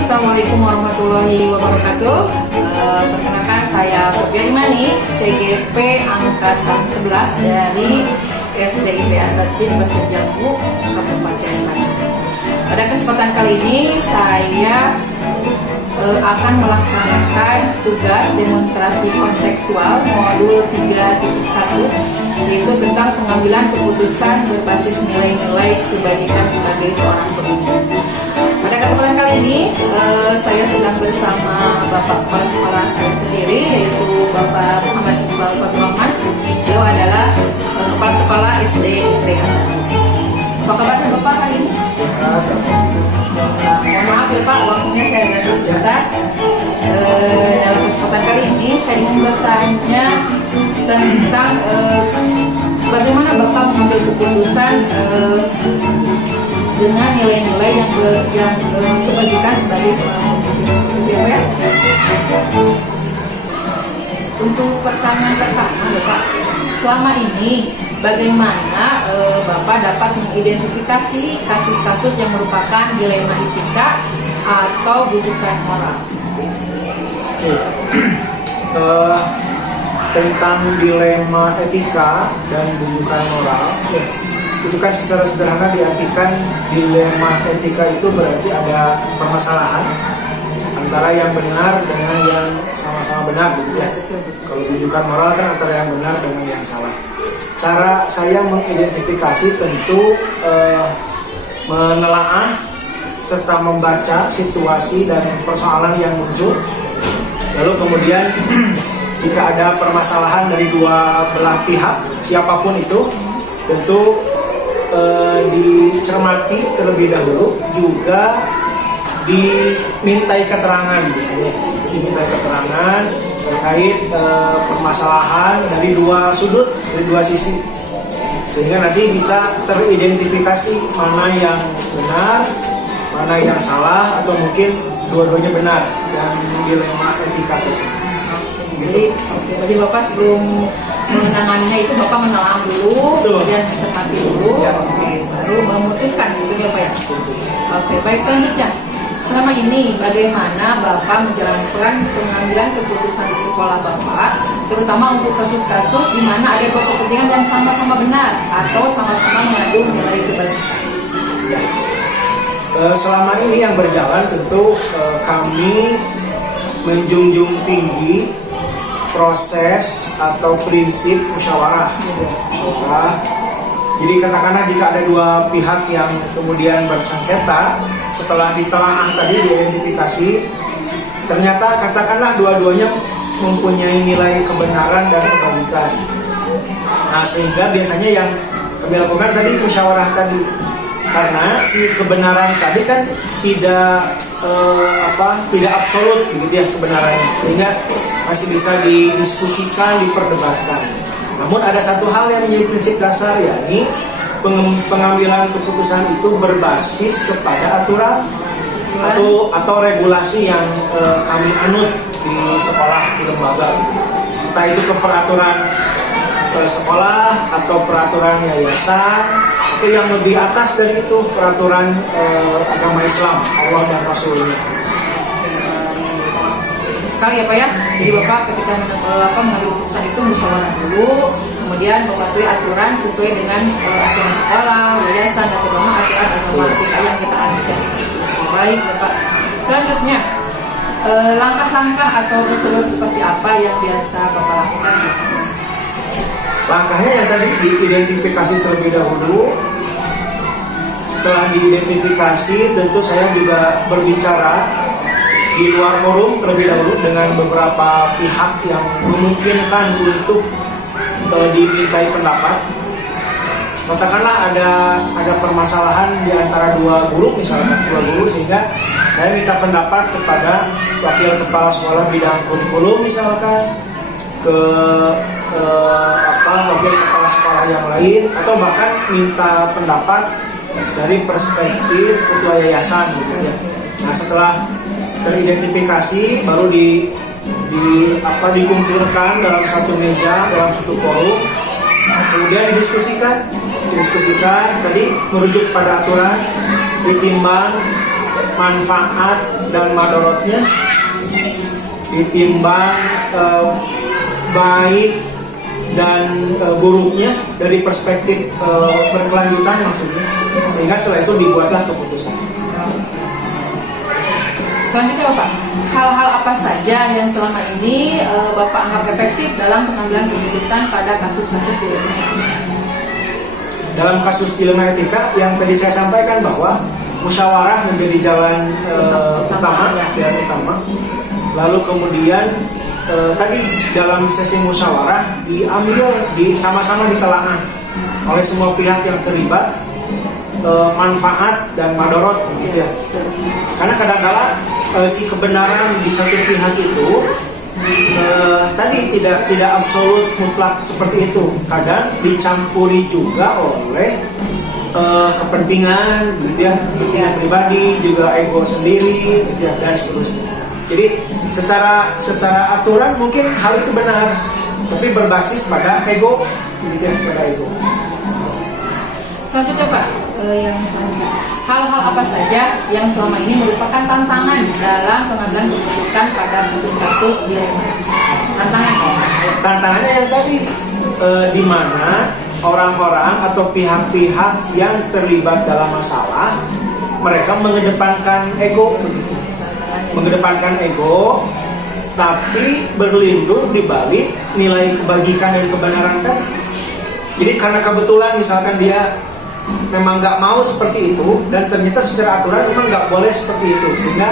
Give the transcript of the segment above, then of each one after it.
Assalamualaikum warahmatullahi wabarakatuh. Perkenalkan saya Sofian Imani, CGP Angkatan 11 dari SDIT Antajin Pasir Jambu, Kabupaten Bandung. Pada kesempatan kali ini saya akan melaksanakan tugas demonstrasi kontekstual modul 3.1, yaitu tentang pengambilan keputusan berbasis nilai-nilai kebajikan sebagai seorang pemimpin. Pada kesempatan kali ini saya sedang bersama Bapak Kepala Sekolah saya sendiri, yaitu Bapak Muhammad Iqbal Faturrahman. Beliau adalah Kepala Sekolah SDIT Antajin. Apa kabarnya Bapak hari ini? Mohon maaf ya Pak, waktunya saya ganti sebentar. Dalam kesempatan kali ini saya ingin bertanya tentang bagaimana Bapak mengambil keputusan dengan nilai-nilai yang kebajikan sebagai seorang pemimpin, seperti itu ya. Untuk pertanyaan pertama Bapak, selama ini bagaimana Bapak dapat mengidentifikasi kasus-kasus yang merupakan dilema etika atau bujukan moral? Tentang dilema etika dan bujukan moral, itu kan secara sederhana diartikan dilema etika itu berarti ada permasalahan antara yang benar dengan yang sama-sama benar, gitu ya. Kalau bujukan moral kan antara yang benar dengan yang salah. Cara saya mengidentifikasi tentu menelaah serta membaca situasi dan persoalan yang muncul. Lalu kemudian jika ada permasalahan dari dua belah pihak, siapapun itu, tentu dicermati terlebih dahulu, juga dimintai keterangan, misalnya dimintai keterangan terkait permasalahan dari dua sudut, dari dua sisi, sehingga nanti bisa teridentifikasi mana yang benar, mana yang salah, atau mungkin dua-duanya benar dan dilema etika tersebut. Jadi Bapak sebelum menanganinya itu Bapak menelaah dulu, kemudian mencermati dulu, ya. Baru memutuskan gitu ya Pak ya. Baik, selanjutnya, selama ini bagaimana Bapak menjalankan pengambilan keputusan di sekolah Bapak, terutama untuk kasus-kasus di mana ada dua kepentingan yang sama-sama benar atau sama-sama mengandung nilai kebajikan? Ya. Selama ini yang berjalan tentu kami menjunjung tinggi proses atau prinsip musyawarah. Jadi katakanlah jika ada dua pihak yang kemudian bersengketa, setelah ditelaah tadi, diidentifikasi, ternyata katakanlah dua-duanya mempunyai nilai kebenaran dan kebajikan. Nah, sehingga biasanya yang kami lakukan tadi musyawarah tadi, karena si kebenaran tadi kan tidak absolut begitu ya kebenarannya, sehingga masih bisa didiskusikan, diperdebatkan. Namun ada satu hal yang menjadi prinsip dasar, yakni pengambilan keputusan itu berbasis kepada aturan atau regulasi yang kami anut di sekolah, di lembaga. Entah itu peraturan sekolah atau peraturan yayasan, atau yang lebih atas dari itu peraturan agama Islam, Allah dan Rasulnya. Sekali ya Pak ya. Jadi Bapak ketika mengambil keputusan itu musyawarah dulu, kemudian mematuhi aturan sesuai dengan aturan sekolah, yayasan, atau aturan agama yang kita anut. Baik Bapak. Selanjutnya, langkah-langkah atau prosedur seperti apa yang biasa Bapak lakukan? Langkahnya yang tadi diidentifikasi terlebih dahulu. Setelah diidentifikasi, tentu saya juga berbicara di luar forum terlebih dahulu dengan beberapa pihak yang memungkinkan untuk dimintai pendapat. Katakanlah ada permasalahan di antara dua guru, misalnya dua guru, sehingga saya minta pendapat kepada wakil kepala sekolah bidang kurikulum, misalkan ke wakil kepala sekolah lain atau bahkan minta pendapat dari perspektif ketua yayasan gitu ya. Nah setelah teridentifikasi baru dikumpulkan dalam satu meja, dalam satu forum, kemudian didiskusikan tadi merujuk pada aturan, ditimbang manfaat dan madorotnya, ditimbang baik dan buruknya dari perspektif berkelanjutan maksudnya, sehingga setelah itu dibuatlah keputusan. Selanjutnya Bapak, hal-hal apa saja yang selama ini Bapak anggap efektif dalam pengambilan keputusan pada kasus-kasus dilema etika? Dalam kasus dilema etika yang tadi saya sampaikan bahwa musyawarah menjadi jalan utama. Lalu kemudian tadi dalam sesi musyawarah sama-sama ditelaah oleh semua pihak yang terlibat, manfaat dan madorot gitu ya. Karena kadang-kala si kebenaran di satu pihak itu tadi tidak absolut mutlak seperti itu. Kadang dicampuri juga oleh kepentingan gitu ya, kepentingan pribadi, juga ego sendiri gitu ya, dan seterusnya. Jadi secara aturan mungkin hal itu benar, tapi berbasis pada ego gitu ya, pada ego. Selanjutnya Pak, yang selanjutnya, hal-hal apa saja yang selama ini merupakan tantangan dalam pengambilan keputusan pada kasus-kasus dilema? Tantangannya yang tadi di mana orang-orang atau pihak-pihak yang terlibat dalam masalah mereka mengedepankan ego, tapi berlindung di balik nilai kebajikan dan kebenaran tadi. Jadi karena kebetulan misalkan dia memang nggak mau seperti itu, dan ternyata secara aturan memang nggak boleh seperti itu, sehingga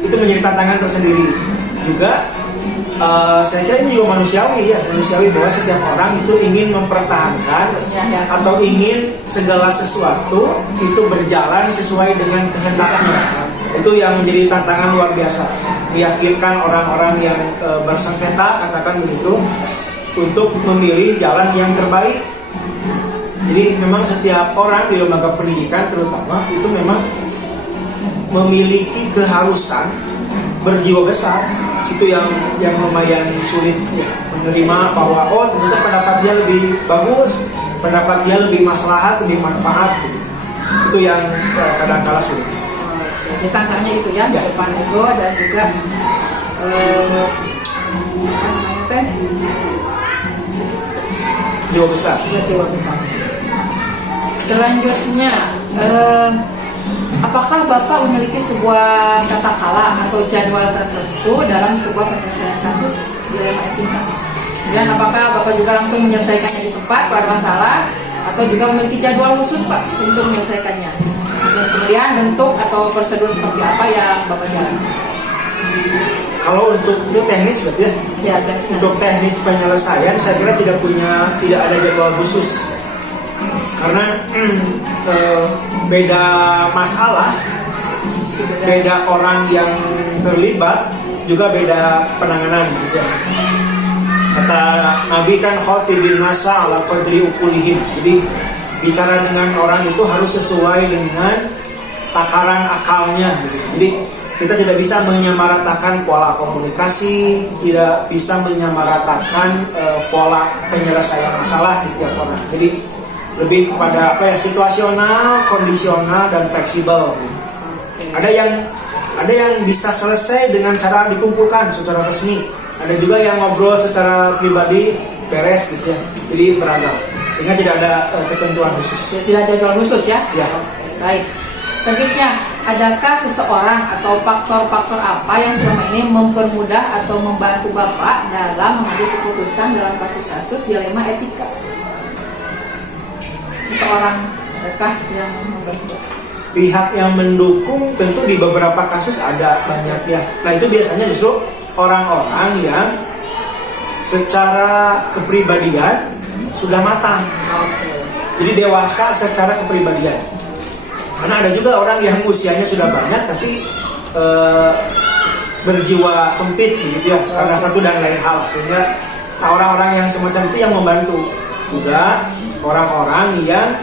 itu menjadi tantangan tersendiri. Juga saya kira ini juga manusiawi bahwa setiap orang itu ingin mempertahankan atau ingin segala sesuatu itu berjalan sesuai dengan kehendaknya. Itu yang menjadi tantangan luar biasa, meyakinkan orang-orang yang bersengketa, katakan begitu, untuk memilih jalan yang terbaik. Jadi memang setiap orang di lembaga pendidikan terutama itu memang memiliki keharusan berjiwa besar. Itu yang lumayan sulit ya, menerima bahwa ternyata pendapat dia lebih bagus, pendapat dia lebih maslahat, lebih manfaat. Itu yang kadang-kala sulit. Jadi tantangannya itu ya, depan ego dan juga jiwa besar. Selanjutnya, apakah Bapak memiliki sebuah kata-kala atau jadwal tertentu dalam sebuah penyelesaian kasus dilema etika? Dan apakah Bapak juga langsung menyelesaikannya di tempat pada masalah, atau juga memiliki jadwal khusus Pak untuk menyelesaikannya? Dan kemudian bentuk atau prosedur seperti apa yang Bapak jalankan? Kalau untuk itu teknis berarti ya? Untuk teknis penyelesaian saya kira tidak ada jadwal khusus. Karena beda masalah, beda orang yang terlibat, juga beda penanganan gitu. Kata Nabi kan khotibin nasa ala qadri ukulihim. Jadi bicara dengan orang itu harus sesuai dengan takaran akalnya gitu. Jadi kita tidak bisa menyamaratakan pola komunikasi, tidak bisa menyamaratakan pola penyelesaian masalah di tiap orang. Jadi lebih kepada situasional, kondisional, dan fleksibel. Ada yang bisa selesai dengan cara dikumpulkan secara resmi. Ada juga yang ngobrol secara pribadi beres gitu ya. Jadi beragam. Sehingga tidak ada ketentuan khusus. Tidak ada jadwal khusus ya? Ya. Baik. Selanjutnya, adakah seseorang atau faktor-faktor apa yang selama ini mempermudah atau membantu Bapak dalam mengambil keputusan dalam kasus-kasus dilema etika? Seseorang adakah yang membantu? Pihak yang mendukung tentu di beberapa kasus ada banyak ya. Nah itu biasanya justru orang-orang yang secara kepribadian sudah matang. Jadi dewasa secara kepribadian. Karena ada juga orang yang usianya sudah banyak tapi berjiwa sempit gitu ya, karena satu dan lain hal, sehingga orang-orang yang semacam itu yang membantu. juga orang-orang yang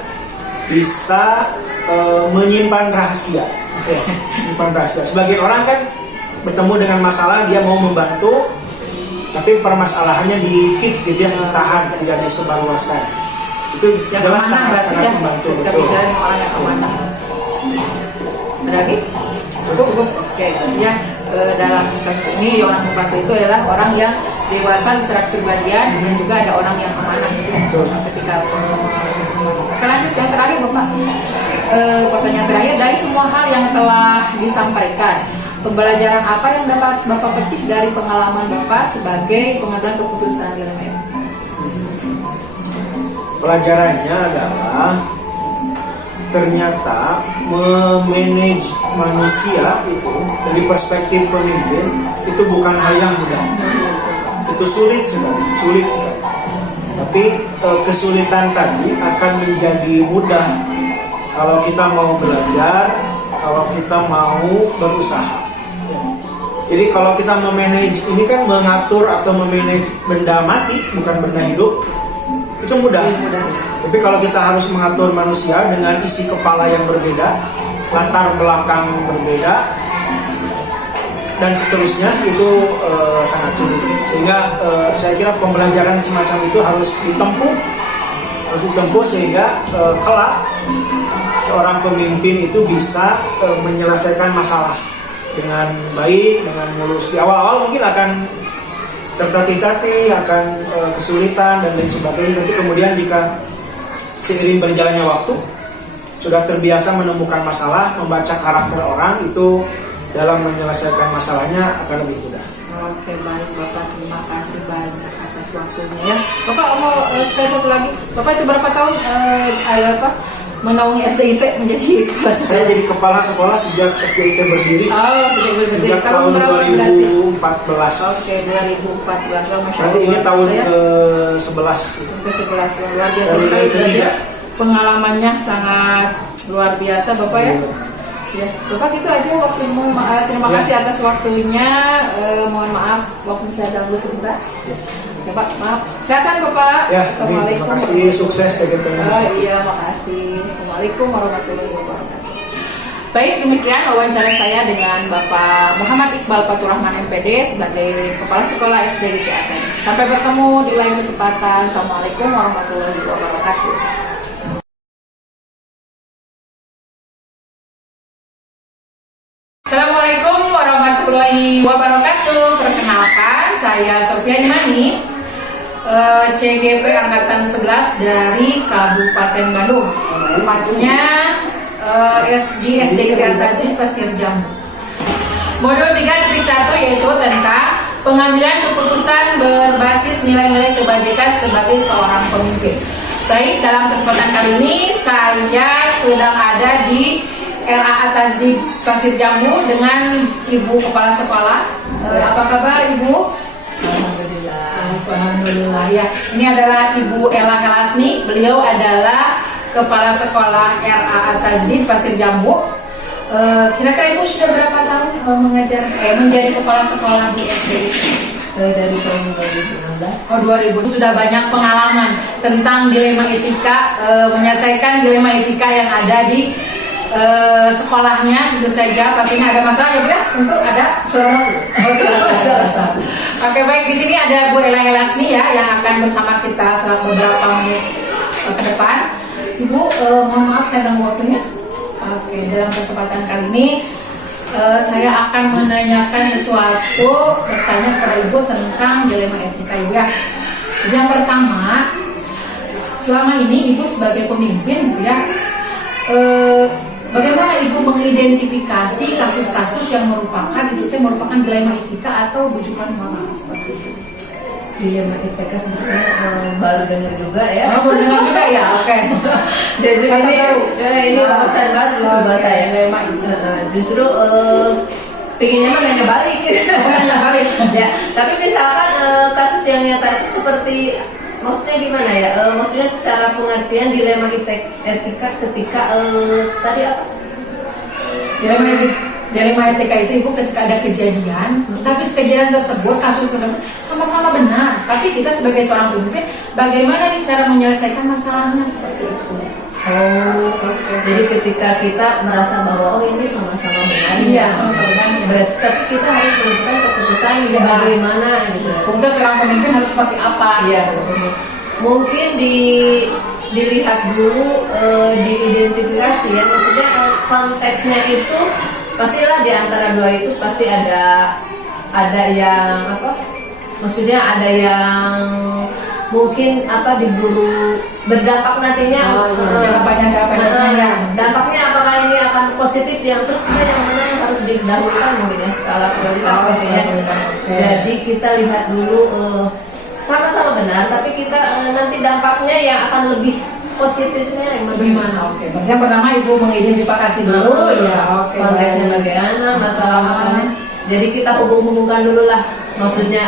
bisa menyimpan rahasia. Menyimpan rahasia. Sebagian orang kan bertemu dengan masalah, dia mau membantu, tapi permasalahannya dikit gitu ya, ditahan, tidak disebarluaskan. Itu Yang jelas amanah berarti sangat ya. membantu. Kita Betul. bicara dengan orang yang amanah. Ada lagi? Cukup. Oke, artinya dalam kasus ini orang membantu itu adalah orang yang dewasa secara kepribadian dan juga ada orang yang amanah gitu ya. Ketika Oke, lanjut yang terakhir Bapak. Pertanyaan terakhir, dari semua hal yang telah disampaikan, pembelajaran apa yang dapat Bapak petik dari pengalaman Bapak sebagai pengambilan keputusan di LMM? Pelajarannya adalah ternyata memanage manusia itu dari perspektif pemimpin itu bukan hal yang mudah. Itu sulit sekali. Tapi kesulitan tadi akan menjadi mudah kalau kita mau belajar, kalau kita mau berusaha. Jadi kalau kita memanage ini kan mengatur atau memanage benda mati, bukan benda hidup, itu mudah. Tapi kalau kita harus mengatur manusia dengan isi kepala yang berbeda, latar belakang berbeda, dan seterusnya, itu sangat sulit. Sehingga saya kira pembelajaran semacam itu harus ditempuh sehingga kelak seorang pemimpin itu bisa menyelesaikan masalah dengan baik, dengan mulus. Di awal-awal mungkin akan tertatih-tatih, akan kesulitan dan lain sebagainya. Nanti kemudian jika seiring berjalannya waktu sudah terbiasa menemukan masalah, membaca karakter orang, itu dalam menyelesaikan masalahnya akan lebih mudah. Oke, baik Bapak, terima kasih banyak atas waktunya ya. Bapak mau sekali satu lagi, Bapak itu berapa tahun menaungi SDIP menjadi kepala sekolah? Saya jadi kepala sekolah sejak SDIP berdiri. Sejak tahun 2014. Oke, 2014. Oh, Masya Nanti Allah. ini tahun Saya ke-11. ke-11, luar biasa Tahun sekali. ketiga. Pengalamannya sangat luar biasa Bapak ya. Ya, Bapak gitu aja waktunya. Terima kasih atas waktunya. Mohon maaf waktu saya ganggu sebentar. Ya Pak, maaf. Sehat Bapak. Ya, Assalamualaikum. terima kasih, sukses KGP. Iya, makasih. Assalamualaikum warahmatullahi wabarakatuh. Baik, demikian wawancara saya dengan Bapak Muhammad Iqbal Faturrahman MPD sebagai Kepala Sekolah SD di Aten. Sampai bertemu di lain kesempatan. Assalamualaikum warahmatullahi wabarakatuh. Assalamualaikum warahmatullahi wabarakatuh. Perkenalkan, saya Sofian Mani, CGP Angkatan 11 dari Kabupaten Bandung. Tepatnya di SDIT Antajin Pasir Jambu. Modul 3.1 yaitu tentang pengambilan keputusan berbasis nilai-nilai kebajikan sebagai seorang pemimpin. Baik, dalam kesempatan kali ini saya sedang ada di RA Tajdi Pasir Jambu dengan Ibu Kepala Sekolah. Apa kabar Ibu? Alhamdulillah ya. Ini adalah Ibu Ella Kalasni. Beliau adalah Kepala Sekolah RA Tajdi Pasir Jambu. Kira-kira Ibu sudah berapa tahun menjadi Kepala Sekolah di SD? Dari tahun 2016. Oh, 2000. Sudah banyak pengalaman tentang dilema etika, menyelesaikan dilema etika yang ada di sekolahnya. Tentu saja pastinya ada masalah ya Bu ya, tentu ada selalu. Oke, baik, di sini ada Bu Ella Helasni ya yang akan bersama kita selama beberapa menit ke depan. Ibu, mohon maaf saya ganggu waktunya. Oke, dalam kesempatan kali ini saya akan menanyakan sesuatu, bertanya kepada Ibu tentang dilema etika Ibu ya. Jadi yang pertama, selama ini Ibu sebagai pemimpin Bu ya, bagaimana Ibu mengidentifikasi kasus-kasus yang merupakan dilema etika atau bujukan moral seperti itu? Dilema etika sebetulnya baru dengar juga ya. Oh, baru dengar juga ya, oke. Jadi ini pesan baru buat saya. Dilema Justru pinginnya mah nanya balik. Ya, tapi misalkan kasus yang nyata itu seperti, maksudnya gimana ya? Maksudnya secara pengertian dilema etika ketika tadi apa? dilema dilema etika itu Ibu ketika ada kejadian, tapi kejadian tersebut, kasus tersebut sama-sama benar, tapi kita sebagai seorang pemimpin bagaimana nih cara menyelesaikan masalahnya seperti itu. Jadi ketika kita merasa bahwa ini sama-sama benar, Iya, sama-sama benar. berarti tapi kita harus menentukan keputusan Iya. bagaimana gitu. Kita seorang pemimpin harus seperti apa? Iya. Mungkin dilihat dulu, diidentifikasi ya, maksudnya konteksnya itu pastilah di antara dua itu pasti ada yang apa? Maksudnya ada yang mungkin apa diburu berdampak nantinya. Jangka panjang, jangka panjang. Dampaknya apakah ini akan positif yang terus kita yang mana yang harus didahulukan mungkin ya skala prioritas pastinya. Jadi kita lihat dulu sama-sama benar, tapi kita nanti dampaknya yang akan lebih positifnya yang Bagaimana? Oke. Yang pertama Ibu mengidentifikasi dulu ya. Oke. konteksnya bagaimana, masalah-masalahnya. Jadi kita hubung-hubungkan dulu lah, maksudnya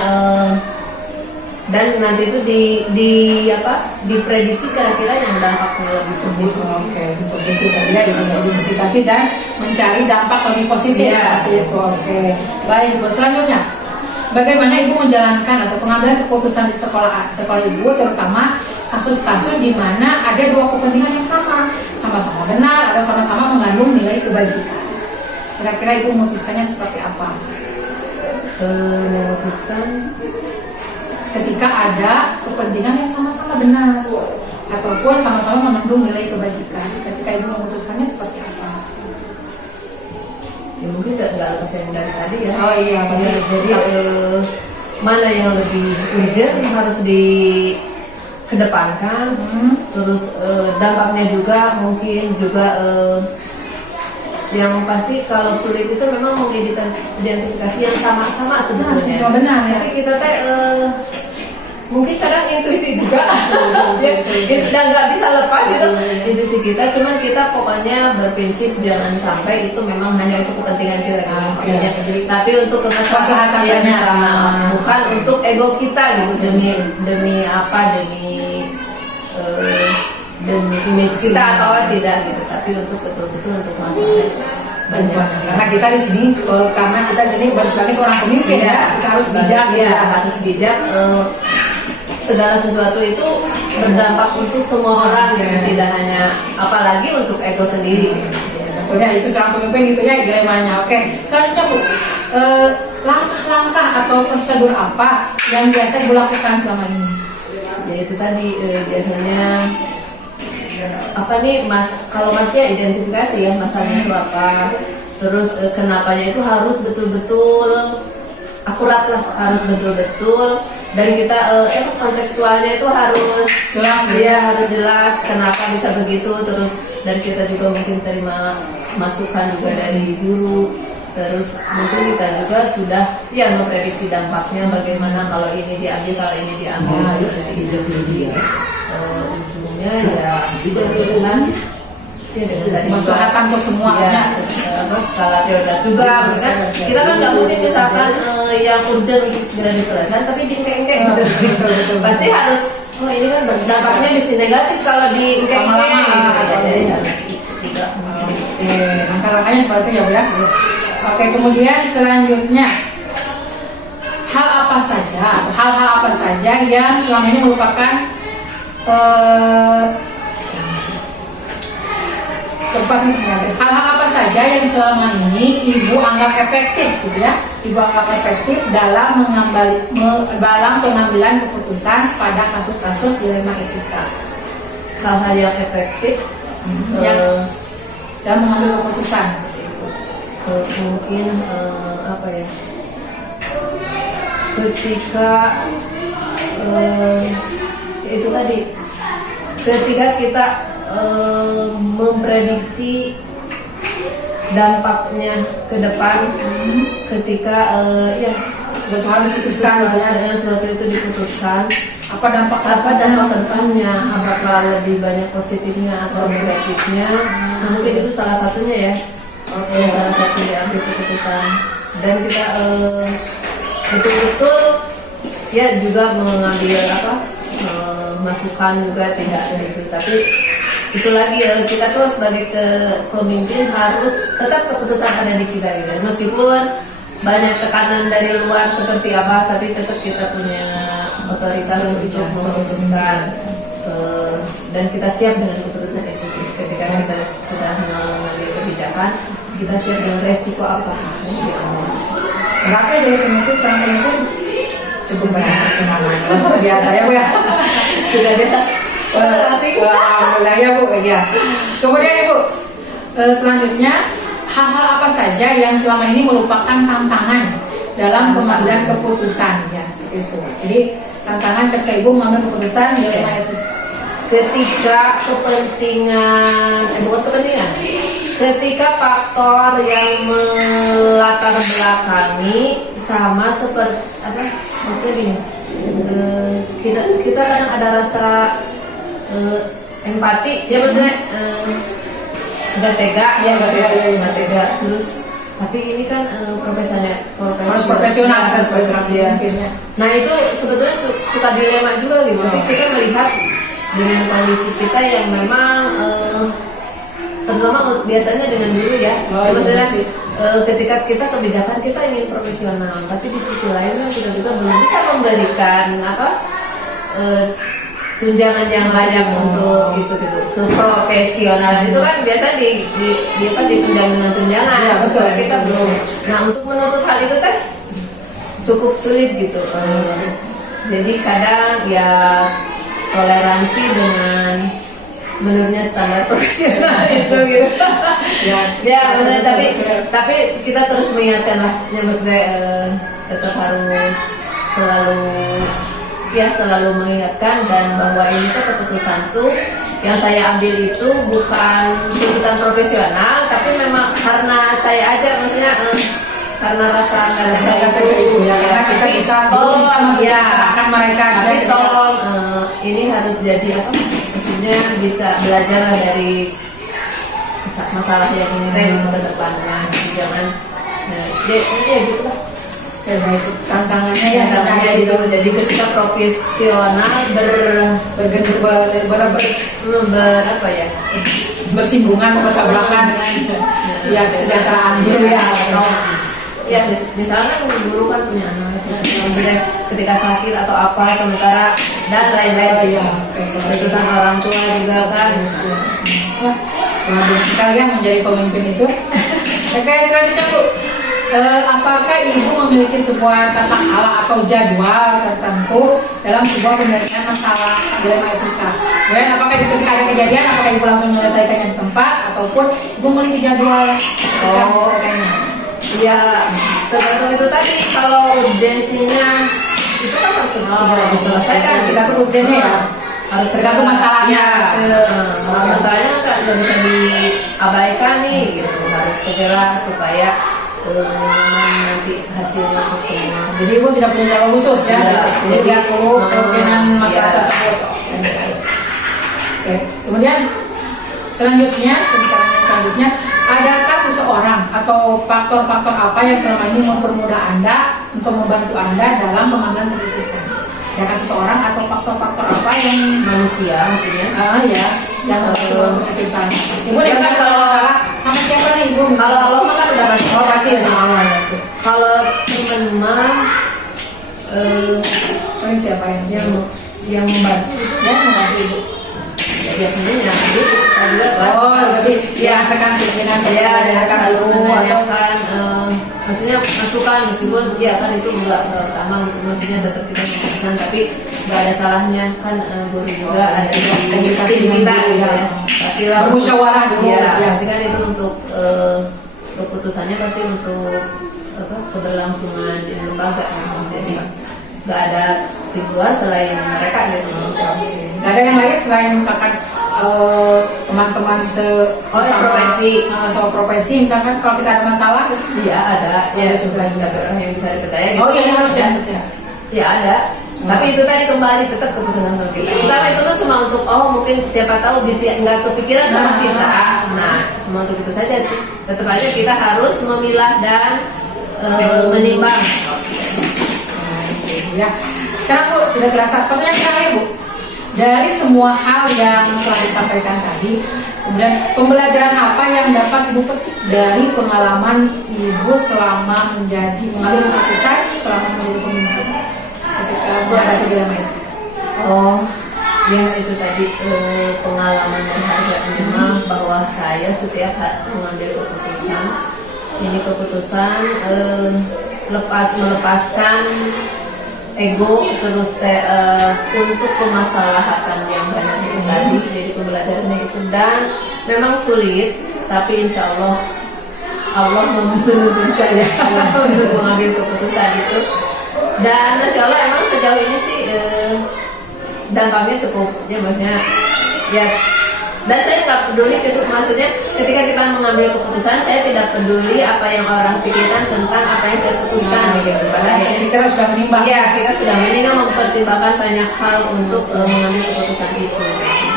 dan nanti itu diprediksi kira-kira yang dampaknya lebih positif. Oke, positif ya, identifikasi dan mencari dampak lebih positif seperti itu. Oke. Baik, Bu. Selanjutnya, bagaimana Ibu menjalankan atau pengambilan keputusan di sekolah Ibu, terutama kasus-kasus di mana ada dua kepentingan yang sama-sama benar atau sama-sama mengandung nilai kebajikan. Kira-kira Ibu memutuskannya seperti apa? Memutuskan Ketika ada kepentingan yang sama-sama benar ataupun sama-sama mengandung nilai kebajikan, ketika Ibu memutuskannya seperti apa? ya mungkin nggak lepas yang dari tadi ya. Oh iya, Ya, jadi mana yang lebih urgent harus dikedepankan, terus dampaknya juga mungkin juga yang pasti kalau sulit itu memang mengidentifikasi yang sama-sama sebetulnya. Benar ya. Tapi kita mungkin kadang intuisi juga ya, kita nggak bisa lepas itu intuisi kita, cuman kita pokoknya berprinsip jangan sampai itu memang hanya untuk kepentingan kita maksudnya, tapi untuk kemaslahatan yang sama, bukan untuk ego kita gitu, demi apa, demi image kita atau tidak gitu, tapi untuk betul-betul untuk masalah banyak. Karena kita di sini, karena kita di sini sebagai seorang pemimpin ya, kita harus bijak. Harus bijak. Segala sesuatu itu berdampak untuk semua orang dan tidak hanya apalagi untuk ego sendiri. Betulnya itu seorang pemimpin itu ya dilemanya. Oke, selanjutnya Bu, langkah-langkah atau prosedur apa yang biasa Ibu lakukan selama ini? Ya itu tadi biasanya apa nih kalau Masnya identifikasi ya masalahnya itu apa, terus kenapanya itu harus betul-betul akurat lah, harus betul-betul, dan kita kontekstualnya itu harus jelas ya, harus jelas kenapa bisa begitu, terus dan kita juga mungkin terima masukan juga dari guru, terus mungkin kita juga sudah ya memprediksi dampaknya bagaimana kalau ini diambil, ujungnya ya dengan tadi masyarakat untuk semuanya. Terus skala prioritas juga, kan kita kan nggak mungkin misalkan yang urgent untuk segera diselesaikan tapi diengke-engke gitu. Pasti harus ini kan dampaknya bisa negatif kalau diengke-engke gitu. Jadi harus tidak. Langkah-langkahnya seperti itu ya Bu ya. Oke, kemudian selanjutnya hal-hal apa saja yang selama ini merupakan hal-hal apa saja yang selama ini Ibu anggap efektif gitu ya, Ibu anggap efektif dalam pengambilan keputusan pada kasus-kasus dilema etika. Hal-hal yang efektif dalam mengambil keputusan. Mungkin apa ya, ketika itu tadi, ketika kita memprediksi dampaknya ke depan, ketika Sesuatu hal diputuskan, sesuatu itu diputuskan, apa dampak ke depannya, apakah lebih banyak positifnya atau negatifnya, mungkin itu salah satunya ya. Salah satu diambil keputusan, dan kita betul-betul ya juga mengambil masukan juga tidak gitu, tapi itu lagi kita tuh sebagai pemimpin harus tetap keputusan ada di kita gitu. Meskipun banyak tekanan dari luar seperti apa, tapi tetap kita punya otoritas untuk memutuskan dan kita siap dengan keputusan itu. Ketika kita sudah mengambil kebijakan, kita siap dengan resiko apa. Berapa jadi pemimpin selama ini pun cukup banyak semangat. Biasa ya Bu ya. Sudah biasa. Alhamdulillah ya Bu ya. Kemudian Ibu, selanjutnya hal-hal apa saja yang selama ini merupakan tantangan dalam pengambilan keputusan ya seperti itu. Jadi tantangan ketika Ibu mengambil keputusan dilema itu. Ketika ketika faktor yang melatar belakangi sama seperti apa maksudnya gini, kita kadang ada rasa empati ya, maksudnya nggak tega ya, nggak tega terus, tapi ini kan Harus profesional kita sebagai seorang pemimpinnya. Nah itu sebetulnya suka dilema juga gitu. Tapi kita melihat dengan kondisi kita yang memang terutama biasanya dengan dulu ya, maksudnya ketika kita kebijakan kita ingin profesional, tapi di sisi lain kan kita juga belum bisa memberikan tunjangan yang layak untuk itu gitu, profesional itu kan biasa ditunjang dengan tunjangan, ya, betul, kita belum. Nah untuk menuntut hal itu kan cukup sulit gitu. Jadi kadang ya toleransi dengan menurutnya standar profesional itu gitu. Ya benar, tapi kita terus mengingatkan lah, ya maksudnya tetap harus selalu mengingatkan dan bahwa ini tuh keputusan tuh yang saya ambil itu bukan tuntutan profesional, tapi memang karena saya aja, maksudnya karena rasa nggak bisa itu ya, karena kita bisa menceritakan mereka, tapi tolong ini harus jadi apa, maksudnya bisa belajar dari masalah yang ini untuk ke depannya, jangan ya gitu lah. Ya baik, tantangannya ya Tantangannya itu jadi ketika profesional bersinggungan bertabrakan dengan ya kesejahteraan dulu ya. Ya misalnya dulu kan punya anak, maksudnya ketika sakit atau apa sementara dan lain-lain ya, itu kan orang tua juga kan. Wah, bagus sekali ya menjadi pemimpin itu. Oke, selanjutnya Bu, apakah Ibu memiliki sebuah tata cara atau jadwal tertentu dalam sebuah penyelesaian masalah dilema etika? Dan apakah itu ketika ada kejadian, apakah Ibu langsung menyelesaikannya di tempat ataupun Ibu memiliki jadwal ketika menyelesaikannya? Ya tergantung itu tadi, kalau urgensinya itu kan harus segera diselesaikan. Kita tuh urgennya ya harus tergantung masalahnya. Masalahnya kan nggak bisa diabaikan nih gitu, harus segera supaya nanti hasilnya semua. Jadi Ibu tidak punya jadwal khusus ya, jadi lihat dulu kemungkinan masalah tersebut. Oke, kemudian selanjutnya, adakah seseorang atau faktor-faktor apa yang selama ini mempermudah Anda untuk membantu Anda dalam pengambilan keputusan? Adakah seseorang atau faktor-faktor apa yang Manusia maksudnya? Ya, yang membantu keputusan? Ibu nih kan kalau masalah sama siapa nih Ibu? Kalau Allah kan udah pasti ya sama Allah ya. Kalau teman-teman Paling siapa yang membantu itu ya membantu Ibu? ya biasanya ya saya juga kan. Jadi ya rekan pimpinan Ya, rekan harus guru atau menanyakan maksudnya masukan, meskipun ya kan itu enggak utama untuk maksudnya tetap kita keputusan, tapi nggak ada salahnya kan guru juga ada di tim kita gitu ya, pastilah bermusyawarah dulu ya, ya. pasti kan itu untuk keputusannya pasti untuk keberlangsungan di lembaga kan. Jadi nggak ada tim luar selain mereka gitu. Nggak ada yang lain selain misalkan teman-teman profesi. Soal profesi misalkan kalau kita ada masalah gitu. Iya ada, ya juga orang yang bisa dipercaya gitu. Oh iya harus ya. ya. Ya ada. Tapi itu tadi kembali tetap keputusan kita. Kita itu tuh cuma untuk mungkin siapa tahu bisa nggak kepikiran sama kita. Nah cuma untuk itu saja sih. Tetap aja kita harus memilah dan menimbang. Ya. Sekarang Bu tidak terasa pertanyaan terakhir Bu. dari semua hal yang telah disampaikan tadi, kemudian pembelajaran apa yang dapat Ibu petik dari pengalaman Ibu selama mengambil keputusan selama menjadi pemimpin ketika berada di dalam itu? Oh, ya itu tadi pengalaman berharga memang bahwa saya setiap hari mengambil keputusan, ini keputusan melepaskan ego, terus untuk kemaslahatan yang banyak itu tadi, jadi pembelajarannya itu, dan memang sulit, tapi insya Allah menuntun saya untuk mengambil keputusan itu. Dan masya Allah emang sejauh ini sih dampaknya cukup, ya maksudnya ya. Dan saya nggak peduli gitu, maksudnya ketika kita mengambil keputusan, saya tidak peduli apa yang orang pikirkan tentang apa yang saya putuskan gitu. Padahal kita sudah menimbang. Iya, kita sudah mempertimbangkan banyak hal untuk mengambil keputusan itu.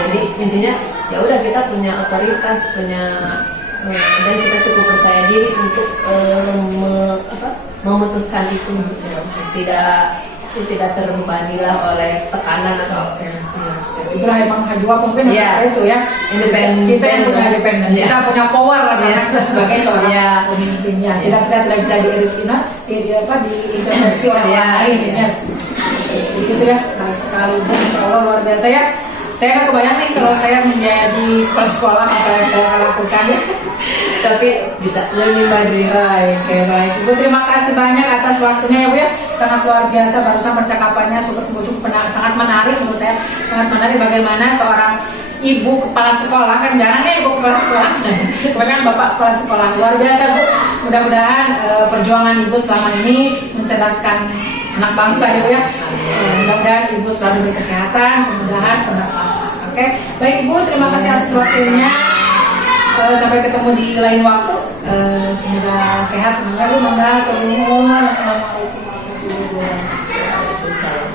Jadi intinya ya udah, kita punya otoritas, dan kita cukup percaya diri untuk memutuskan itu. Tidak terbebanilah oleh tekanan atau apa yang Itulah emang Hajwa pemimpin itu ya, independen. Kita yang punya independen, kita punya power kita sebagai seorang pemimpinnya. Kita tidak bisa diintervensi orang lain ya. Begitu ya. Nah, sekali Insya Allah luar biasa ya. Saya nggak kebayang nih kalau saya menjadi kepala sekolah apa yang saya lakukan ya. Tapi bisa lebih baik. Baik. Ibu terima kasih banyak atas waktunya ya Bu ya. Sangat luar biasa, barusan percakapannya cukup sangat menarik menurut saya. Sangat menarik bagaimana seorang ibu kepala sekolah, kan jarang ya ibu kepala sekolah. Kebanyakan bapak kepala sekolah. Luar biasa Bu. Mudah-mudahan perjuangan ibu selama ini mencerdaskan anak bangsa ya Bu ya. Mudah-mudahan ibu selalu diberi kesehatan, kemudahan, keberkahan. Oke, baik Ibu, terima kasih atas waktunya. Sampai ketemu di lain waktu. Semoga sehat semuanya Bu. Assalamualaikum warahmatullahi wabarakatuh.